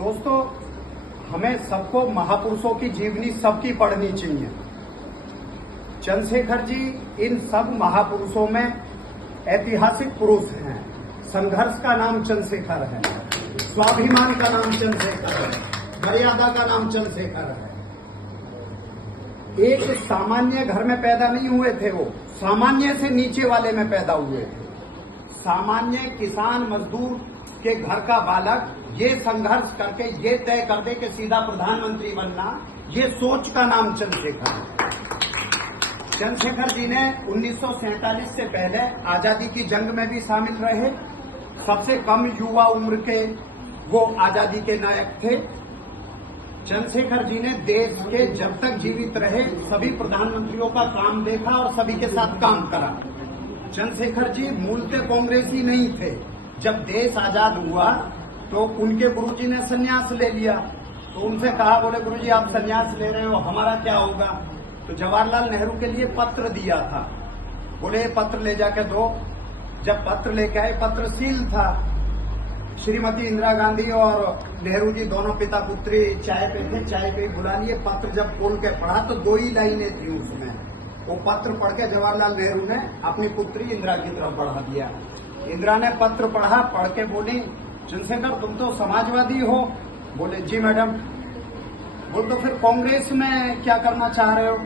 दोस्तों, हमें सबको महापुरुषों की जीवनी सबकी पढ़नी चाहिए। चंद्रशेखर जी इन सब महापुरुषों में ऐतिहासिक पुरुष हैं। संघर्ष का नाम चंद्रशेखर है, स्वाभिमान का नाम चंद्रशेखर है, मर्यादा का नाम चंद्रशेखर है। एक सामान्य घर में पैदा नहीं हुए थे, वो सामान्य से नीचे वाले में पैदा हुए थे। सामान्य किसान मजदूर के घर का बालक ये संघर्ष करके ये तय कर दे कि सीधा प्रधानमंत्री बनना, ये सोच का नाम चंद्रशेखर है। चंद्रशेखर जी ने 1947 से पहले आजादी की जंग में भी शामिल रहे। सबसे कम युवा उम्र के वो आजादी के नायक थे। चंद्रशेखर जी ने देश के जब तक जीवित रहे सभी प्रधानमंत्रियों का काम देखा और सभी के साथ काम करा। चंद्रशेखर जी मूलतः कांग्रेसी नहीं थे। जब देश आजाद हुआ तो उनके गुरुजी ने संन्यास ले लिया। तो उनसे कहा, बोले गुरुजी आप संन्यास ले रहे हो, हमारा क्या होगा? तो जवाहरलाल नेहरू के लिए पत्र दिया था। बोले पत्र ले जाके दो। जब पत्र लेके आए, पत्र सील था। श्रीमती इंदिरा गांधी और नेहरू जी दोनों पिता पुत्री चाय पे थे, चाय पे बुला लिए। पत्र जब खोल के पढ़ा तो 2 ही लाइनें थी उसमें। वो पत्र पढ़ के जवाहरलाल नेहरू ने अपनी पुत्री इंदिरा की तरफ बढ़ा दिया। इंदिरा ने पत्र पढ़ा, पढ़ के बोली, चंद्रशेखर तुम तो समाजवादी हो। बोले जी मैडम। बोल तो फिर कांग्रेस में क्या करना चाह रहे हो?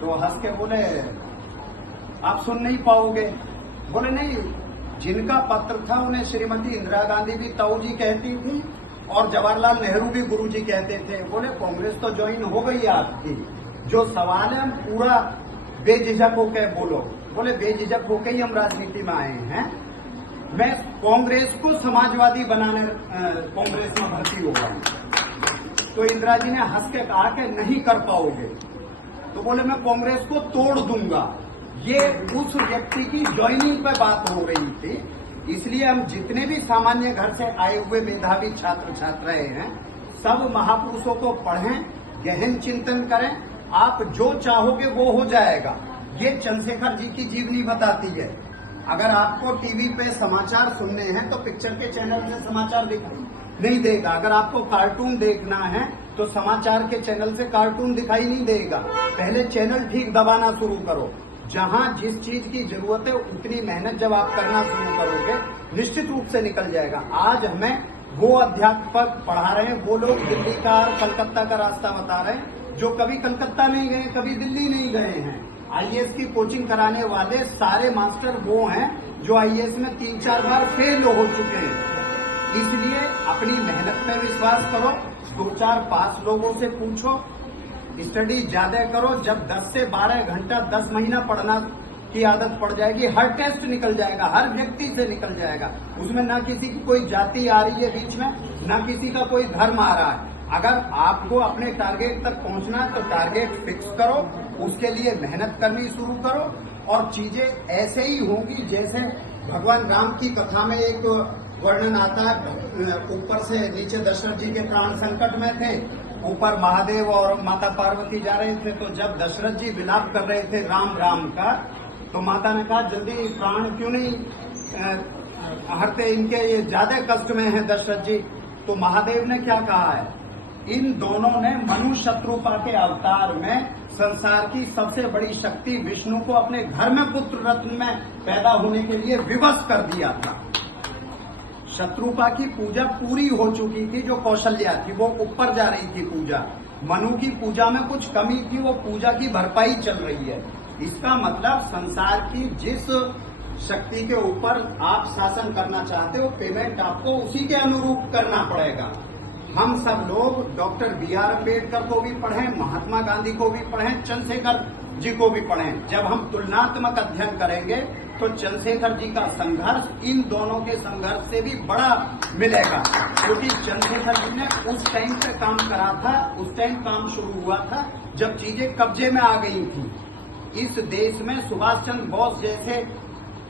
तो हंस के बोले आप सुन नहीं पाओगे। बोले नहीं, जिनका पत्र था उन्हें श्रीमती इंदिरा गांधी भी ताऊ जी कहती थी और जवाहरलाल नेहरू भी गुरु जी कहते थे। बोले कांग्रेस तो ज्वाइन हो गई आपकी, जो सवाल है हम पूरा बेझिझक होकर बोलो। बोले बेझिझक होकर ही हम राजनीति में आए हैं। मैं कांग्रेस को समाजवादी बनाने कांग्रेस में भर्ती हो गया। तो इंदिरा जी ने हंस के कहा कि नहीं कर पाओगे। तो बोले मैं कांग्रेस को तोड़ दूंगा। ये उस व्यक्ति की ज्वाइनिंग पे बात हो रही थी। इसलिए हम जितने भी सामान्य घर से आए हुए मेधावी छात्र छात्राएं हैं, सब महापुरुषों को पढ़ें, गहन चिंतन करें। आप जो चाहोगे वो हो जाएगा। ये चंद्रशेखर जी की जीवनी बताती है। अगर आपको टीवी पे समाचार सुनने हैं तो पिक्चर के चैनल से समाचार नहीं देगा। अगर आपको कार्टून देखना है तो समाचार के चैनल से कार्टून दिखाई नहीं देगा। पहले चैनल ठीक दबाना शुरू करो। जहां जिस चीज की जरूरत है उतनी मेहनत जब आप करना शुरू करोगे, निश्चित रूप से निकल जाएगा। आज हमें वो अध्यापक पढ़ा रहे हैं, वो लोग दिल्ली का और कलकत्ता का रास्ता बता रहे हैं, जो कभी कलकत्ता नहीं गए, कभी दिल्ली नहीं गए हैं। आईएएस की कोचिंग कराने वाले सारे मास्टर वो हैं जो आईएएस में 3-4 बार फेल हो चुके हैं। इसलिए अपनी मेहनत पे विश्वास करो। 2-4 पास लोगों से पूछो, स्टडी ज्यादा करो। जब 10 से 12 घंटा 10 महीना पढ़ना की आदत पड़ जाएगी, हर टेस्ट निकल जाएगा, हर व्यक्ति से निकल जाएगा। उसमें ना किसी की कोई जाति आ रही है बीच में, ना किसी का कोई धर्म आ रहा है। अगर आपको अपने टारगेट तक पहुंचना है तो टारगेट फिक्स करो, उसके लिए मेहनत करनी शुरू करो और चीजें ऐसे ही होंगी जैसे भगवान राम की कथा में एक वर्णन आता है। ऊपर से नीचे दशरथ जी के प्राण संकट में थे, ऊपर महादेव और माता पार्वती जा रहे थे। तो जब दशरथ जी विलाप कर रहे थे राम राम का, तो माता ने कहा जल्दी प्राण क्यों नहीं हरते इनके, ये ज्यादा कष्ट में है दशरथ जी। तो महादेव ने क्या कहा है, इन दोनों ने मनु शत्रुपा के अवतार में संसार की सबसे बड़ी शक्ति विष्णु को अपने घर में पुत्र रत्न में पैदा होने के लिए विवश कर दिया था। शत्रुपा की पूजा पूरी हो चुकी थी, जो कौशल्या थी वो ऊपर जा रही थी पूजा। मनु की पूजा में कुछ कमी थी, वो पूजा की भरपाई चल रही है। इसका मतलब संसार की जिस शक्ति के ऊपर आप शासन करना चाहते हो, पेमेंट आपको उसी के अनुरूप करना पड़ेगा। हम सब लोग डॉक्टर BR अम्बेडकर को भी पढ़ें, महात्मा गांधी को भी पढ़ें, चंद्रशेखर जी को भी पढ़ें। जब हम तुलनात्मक अध्ययन करेंगे तो चंद्रशेखर जी का संघर्ष इन दोनों के संघर्ष से भी बड़ा मिलेगा। क्योंकि चंद्रशेखर जी ने उस टाइम पे काम करा था, उस टाइम काम शुरू हुआ था जब चीजें कब्जे में आ गई थी। इस देश में सुभाष चंद्र बोस जैसे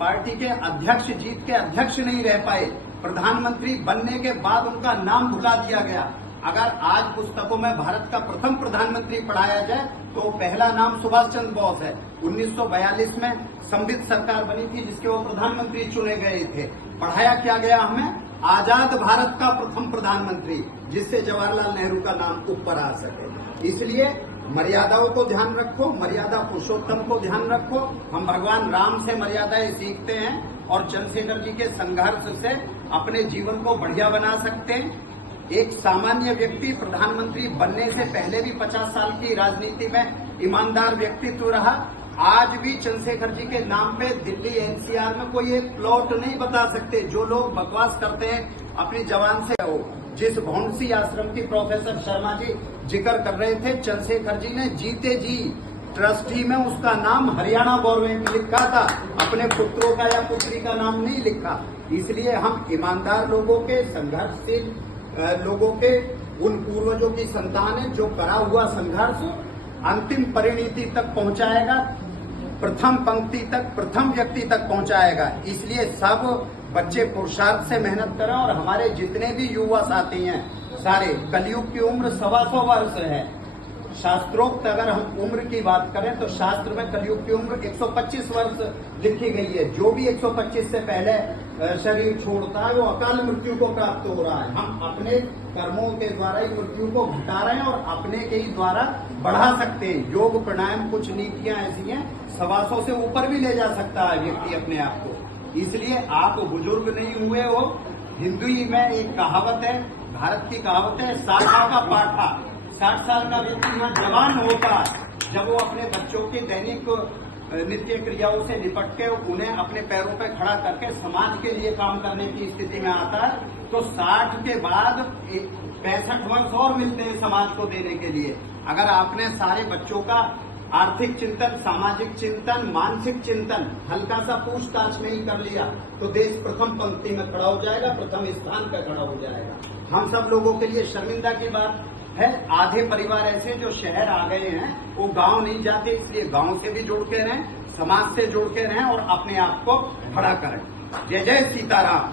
पार्टी के अध्यक्ष जीत के अध्यक्ष नहीं रह पाए। प्रधानमंत्री बनने के बाद उनका नाम भुला दिया गया। अगर आज पुस्तकों में भारत का प्रथम प्रधानमंत्री पढ़ाया जाए तो पहला नाम सुभाष चंद्र बोस है। 1942 में संवित सरकार बनी थी जिसके वो प्रधानमंत्री चुने गए थे। पढ़ाया क्या गया हमें? आजाद भारत का प्रथम प्रधानमंत्री, जिससे जवाहरलाल नेहरू का नाम ऊपर आ सके। इसलिए मर्यादाओं को ध्यान रखो, मर्यादा पुरुषोत्तम को ध्यान रखो। हम भगवान राम से मर्यादाएं सीखते हैं और चंद्रशेखर जी के संघर्ष से अपने जीवन को बढ़िया बना सकते हैं। एक सामान्य व्यक्ति प्रधानमंत्री बनने से पहले भी 50 साल की राजनीति में ईमानदार व्यक्तित्व रहा। आज भी चंद्रशेखर जी के नाम पे दिल्ली एनसीआर में कोई एक प्लॉट नहीं बता सकते। जो लोग बकवास करते हैं अपनी जबान से हो। जिस भौंसी आश्रम की प्रोफेसर शर्मा जी जिक्र कर रहे थे, चंद्रशेखर जी ने जीते जी ट्रस्टी में उसका नाम हरियाणा गवर्नमेंट लिखा था, अपने पुत्रों का या पुत्री का नाम नहीं लिखा। इसलिए हम ईमानदार लोगों के, संघर्षशील लोगों के, उन पूर्वजों की संतान है जो करा हुआ संघर्ष अंतिम परिणति तक पहुंचाएगा, प्रथम पंक्ति तक, प्रथम व्यक्ति तक पहुंचाएगा। इसलिए सब बच्चे पुरुषार्थ से मेहनत करें और हमारे जितने भी युवा साथी हैं सारे, कलयुग की उम्र 125 वर्ष है। शास्त्रोक्त अगर हम उम्र की बात करें तो शास्त्र में कलयुग की उम्र 125 वर्ष लिखी गई है। जो भी 125 से पहले शरीर छोड़ता है वो अकाल मृत्यु को प्राप्त हो रहा है। हम अपने कर्मों के द्वारा ही मृत्यु को घटा रहे हैं और अपने के ही द्वारा बढ़ा सकते हैं। योग प्राणायाम कुछ नीतियां ऐसी हैं, 125 से ऊपर भी ले जा सकता है व्यक्ति अपने आप को। इसलिए आप बुजुर्ग नहीं हुए हो। हिंदुई में एक कहावत है, भारत की कहावत है, साठा का पाठा। 60 साल का व्यक्ति यहाँ जवान होगा जब वो अपने बच्चों की दैनिक नित्य क्रियाओं से निपट के उन्हें अपने पैरों पर खड़ा करके समाज के लिए काम करने की स्थिति में आता है। तो 60 के बाद 65 वर्ष और मिलते हैं समाज को देने के लिए। अगर आपने सारे बच्चों का आर्थिक चिंतन, सामाजिक चिंतन, मानसिक चिंतन हल्का सा पूछताछ नहीं कर लिया तो देश प्रथम पंक्ति में खड़ा हो जाएगा, प्रथम स्थान पर खड़ा हो जाएगा। हम सब लोगों के लिए शर्मिंदा की बात है, आधे परिवार ऐसे जो शहर आ गए हैं वो गांव नहीं जाते। इसलिए गांव से भी जुड़ के रहें, समाज से जुड़ के रहें और अपने आप को खड़ा करें। जय जय सीताराम।